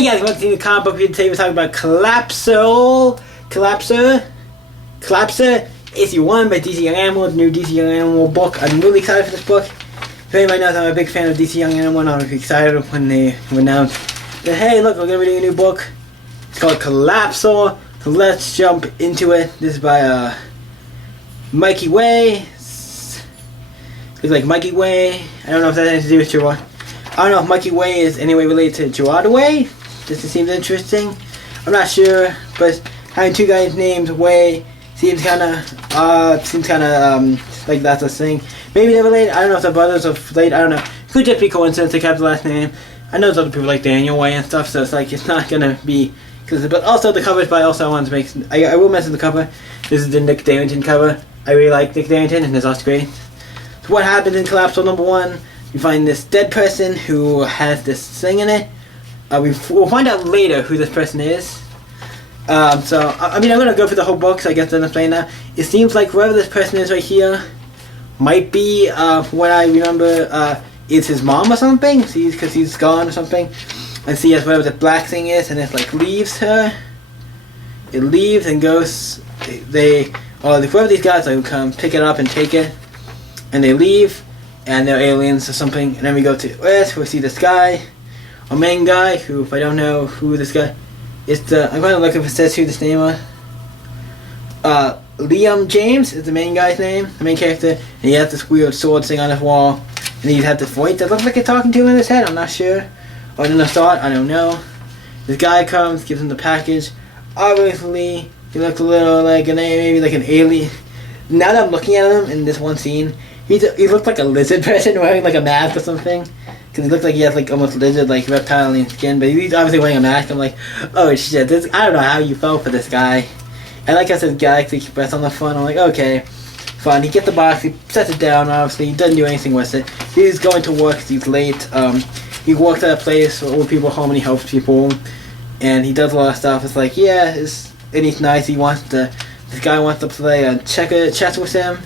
Hey guys, welcome to the comic book review. Today we're talking about Collapser Issue 1 by DC Young Animal, the new DC Young Animal book. I'm really excited for this book. If anybody knows, I'm a big fan of DC Young Animal, and I was excited when they announced that, hey, look, we're going to be doing a new book. It's called Collapser. So let's jump into it. This is by Mikey Way. Looks like Mikey Way. I don't know if that has anything to do with Gerard. I don't know if Mikey Way is in any way related to Gerard Way. This seems interesting. I'm not sure, but having two guys named Way seems kind of like that's a thing. Maybe they're related. I don't know if they're brothers or related. I don't know. It could just be coincidence they kept the last name. I know there's other people like Daniel Way and stuff, so it's like it's not gonna be. But also the cover is by also I want to make. I will mention the cover. This is the Nick Darrington cover. I really like Nick Darrington, and it's also great. So what happens in Collapser number 1? You find this dead person who has this thing in it. We'll find out later who this person is. So, I mean, I'm going to go through the whole book, so I guess I'm explaining now. It seems like whoever this person is right here might be, from what I remember, is his mom or something. See, because he's gone or something. And see, as whatever the black thing is, and it, like, leaves her. It leaves and goes, whoever these guys are who come pick it up and take it. And they leave. And they're aliens or something, and then we go to Earth, where we see this guy, our main guy, who, if I don't know who this guy is, I'm going to look if it says who this name is. Liam James is the main guy's name, the main character, and he has this weird sword thing on his wall, and he has this voice that looks like it's talking to him in his head, I'm not sure, or in the thought, I don't know. This guy comes, gives him the package. Obviously, he looks a little like maybe like an alien. Now that I'm looking at him in this one scene, he looked like a lizard person wearing like a mask or something. Because he looked like he has like almost lizard, like reptilian skin. But he's obviously wearing a mask. I'm like, oh shit, I don't know how you felt for this guy. And like I said, Galaxy Express on the front. I'm like, okay, fine. He gets the box, he sets it down, obviously. He doesn't do anything with it. He's going to work, he's late. He works at a place where old people home and he helps people. And he does a lot of stuff. It's like, yeah, and he's nice. This guy wants to play chess with him.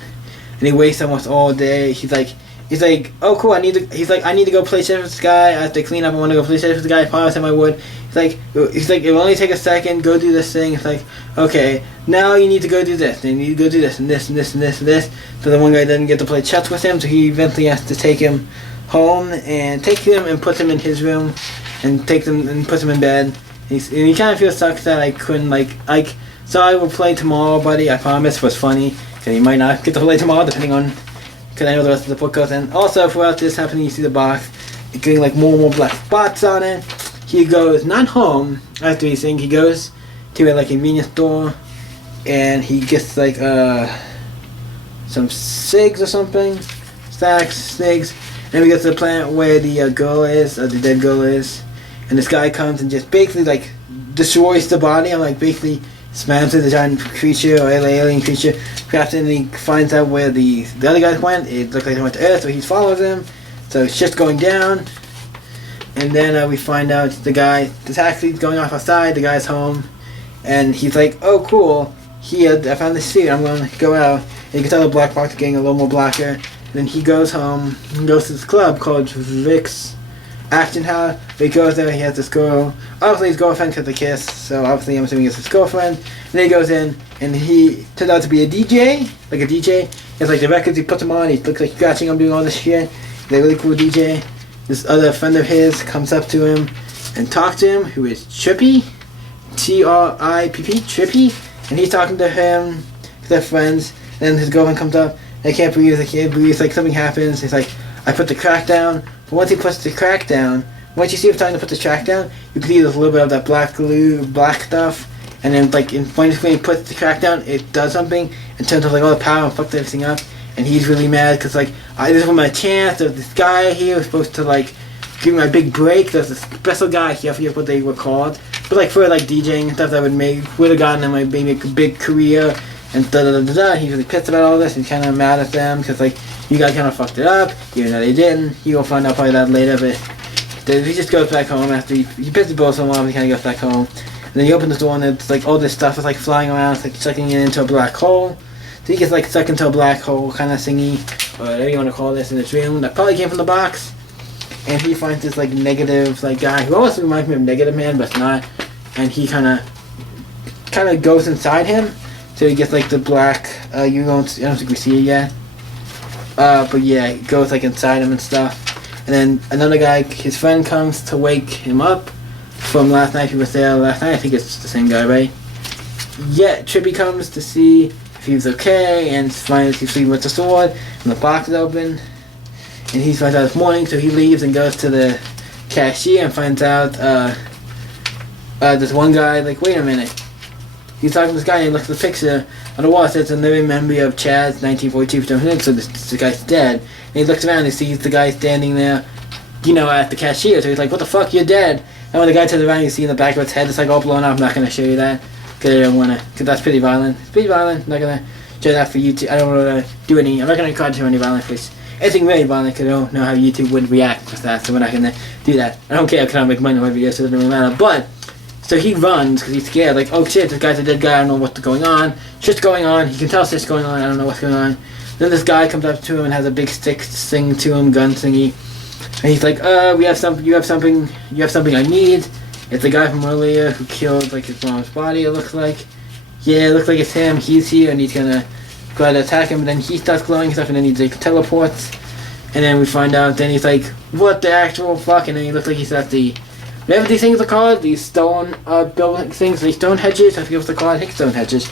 And he wastes almost all day. He's like, oh cool, I need to go play chess with this guy. I have to clean up, I want to go play chess with the guy. I promised him I would. He's like, it will only take a second, go do this thing. It's like, okay, now you need to go do this. And you need to go do this and this and this and this and this. So the one guy doesn't get to play chess with him, so he eventually has to take him home and take him and put him in his room and take them and put him in bed. And he kind of feels sucks that I couldn't so I will play tomorrow, buddy. I promise. Was funny. So you might not get to play tomorrow, depending on, because I know the rest of the book goes in. Also, throughout this happening, you see the box getting like more and more black spots on it. He goes not home after he's saying he goes to a convenience store, and he gets like some cigs or something, stacks, cigs. And then we get to the planet where the girl is, the dead girl is, and this guy comes and just basically like destroys the body. I'm like basically. Smashes the giant creature or alien creature. Perhaps then he finds out where the other guys went. It looked like they went to Earth, so he follows them. So it's just going down. And then we find out the taxi's going off outside. The guy's home, and he's like, "Oh, cool! I found this suit. I'm going to go out." And you can tell the black box is getting a little more blacker. And then he goes home and goes to this club called Vic's Action House. He goes there, he has this girl. Obviously his girlfriend has a kiss, so obviously I'm assuming it's his girlfriend. And then he goes in, and he turns out to be a DJ. Like a DJ. It's like the records, he puts them on, he looks like scratching them, doing all this shit. He's a really cool DJ. This other friend of his comes up to him and talks to him, who is Trippy. T-R-I-P-P, Trippy. And he's talking to him, they're friends. And then his girlfriend comes up, they can't breathe, like something happens. He's like, I put the crack down. But once he puts the crack down, once you see him starting to put the crack down, you can see there's a little bit of that black glue, black stuff. And then when he puts the crack down, it does something and turns off like all the power and fucks everything up. And he's really mad because this was my chance. There's this guy here who's supposed to give me my big break. There's a special guy here, I forget what they were called. But for DJing and stuff that would have gotten him maybe a big career. And he's really pissed about all this and kind of mad at them because you guys kind of fucked it up, even though they didn't. You'll find out probably that later, but he just goes back home after he pissed the both of them off. He kind of goes back home, and then he opens the door and it's all this stuff is flying around. It's sucking it into a black hole. So he gets sucked into a black hole kind of thingy, or whatever you want to call this, in his room that probably came from the box. and he finds this like negative like guy who almost reminds me of Negative Man, but it's not. And he kind of goes inside him, so he gets like the black. I don't think we see it yet. But yeah, it goes like inside him and stuff. And then another guy, his friend, comes to wake him up from last night. He was there last night. I think it's the same guy, right? Yeah, Trippy comes to see if he's okay, and finds he's sleeping with the sword, and the box is open. And he finds out this morning, so he leaves and goes to the cashier and finds out this one guy, like, wait a minute. He's talking to this guy and he looks at the picture on the wall. It says a living memory of Chaz, 1942, so this guy's dead. And he looks around and he sees the guy standing there, at the cashier. So he's like, what the fuck, you're dead. And when the guy turns around, you see in the back of its head, it's like all blown up. I'm not going to show you that, because I don't want to, because that's pretty violent. It's pretty violent. I'm not going to show that for YouTube. I don't want to do any, I'm not going to record any violent, please. Anything really violent, because I don't know how YouTube would react with that, so we're not going to do that. I don't care, because I don't make money on my videos, so it doesn't really matter. But, so he runs, because he's scared, like, oh shit, this guy's a dead guy, I don't know what's going on. Shit's going on, he can tell shit's going on, I don't know what's going on. Then this guy comes up to him and has a big stick thing to him, gun thingy. And he's like, you have something I need. It's the guy from earlier who killed, like, his mom's body, it looks like. Yeah, it looks like it's him, he's here, and he's gonna go ahead and attack him, and then he starts glowing stuff, and then he like, teleports. And then we find out, then he's like, what the actual fuck? And then he looks like he's at the, whatever these things are called, these stone building things, these stone hedges, I forget what they're called, I think stone hedges.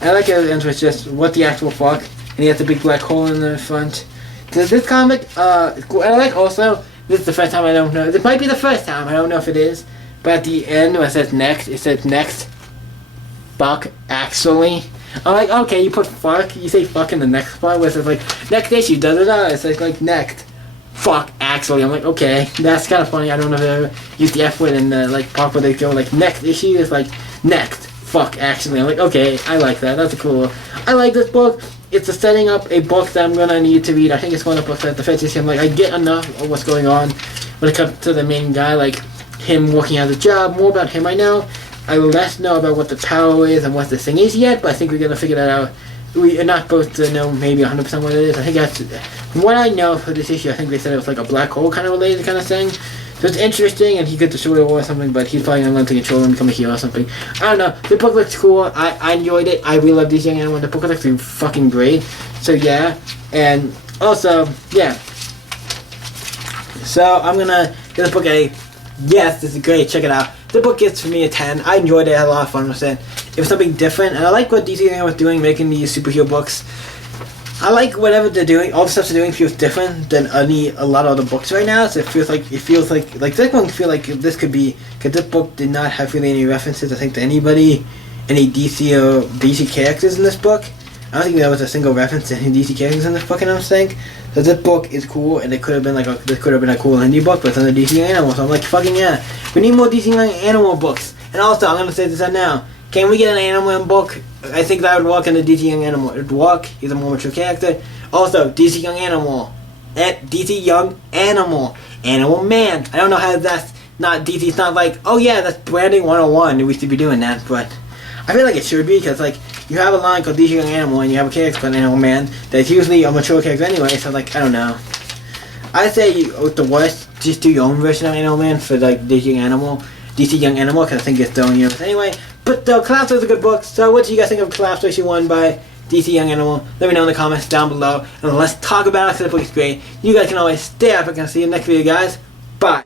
And I like how it ends with just, what the actual fuck? And he has a big black hole in the front. This comic, I like also, this is the first time I don't know, this might be the first time, I don't know if it is, but at the end where it says next, fuck, actually. I'm like, okay, you put fuck, you say fuck in the next part, where it says like, next issue, da-da-da, it's like next, fuck, actually. I'm like, okay, that's kind of funny. I don't know if I ever used the F word in the, like, part where they go, like, next issue is like, next, fuck, actually. I'm like, okay, I like that, that's a cool, I like this book. It's setting up a book that I'm gonna need to read. I think it's one of the books at the first issue. I'm like, I get enough of what's going on when it comes to the main guy, like, him working at the job, more about him I know. I less know about what the power is and what the thing is yet, but I think we're gonna figure that out. We are not supposed to know maybe 100% what it is. I think that's, from what I know for this issue, I think they said it was like a black hole kind of related kind of thing. So it's interesting, and he could destroy it or something, but he's probably gonna learn to control him and become a hero or something. I don't know. The book looks cool. I enjoyed it. I really love these young animals. The book looks actually fucking great. So yeah, and also yeah. So I'm gonna give this book a yes. This is great. Check it out. The book gets for me a 10. I enjoyed it. I had a lot of fun with it. It was something different, and I like what DC was doing, making these superhero books. I like whatever they're doing. All the stuff they're doing feels different than a lot of other books right now. So it feels like this one feel like this could be, because this book did not have really any references, I think, to anybody, any DC or DC characters in this book. I don't think there was a single reference to any DC characters in this book, and I'm saying. So this book is cool, and it could have been like this could have been a cool indie book, but it's under DC Animal. So I'm like, fucking yeah, we need more DC Animal books. And also, I'm gonna say this right now. Can we get an Animal book? I think that would work in the DC Young Animal. It would work. He's a more mature character. Also, DC Young Animal. DC Young Animal. Animal Man. I don't know how that's not DC. It's not like, oh yeah, that's branding 101. We should be doing that. But I feel like it should be, because like, you have a line called DC Young Animal, and you have a character called Animal Man that's usually a mature character anyway. So like, I don't know. I say with the worst, just do your own version of Animal Man for like DC Young Animal. DC Young Animal, because I think it's done yours anyway. But Collapse is a good book. So what do you guys think of Collapse issue 1 by DC Young Animal? Let me know in the comments down below. And let's talk about it, because the book is great. You guys can always stay up. I can see you next video, guys. Bye.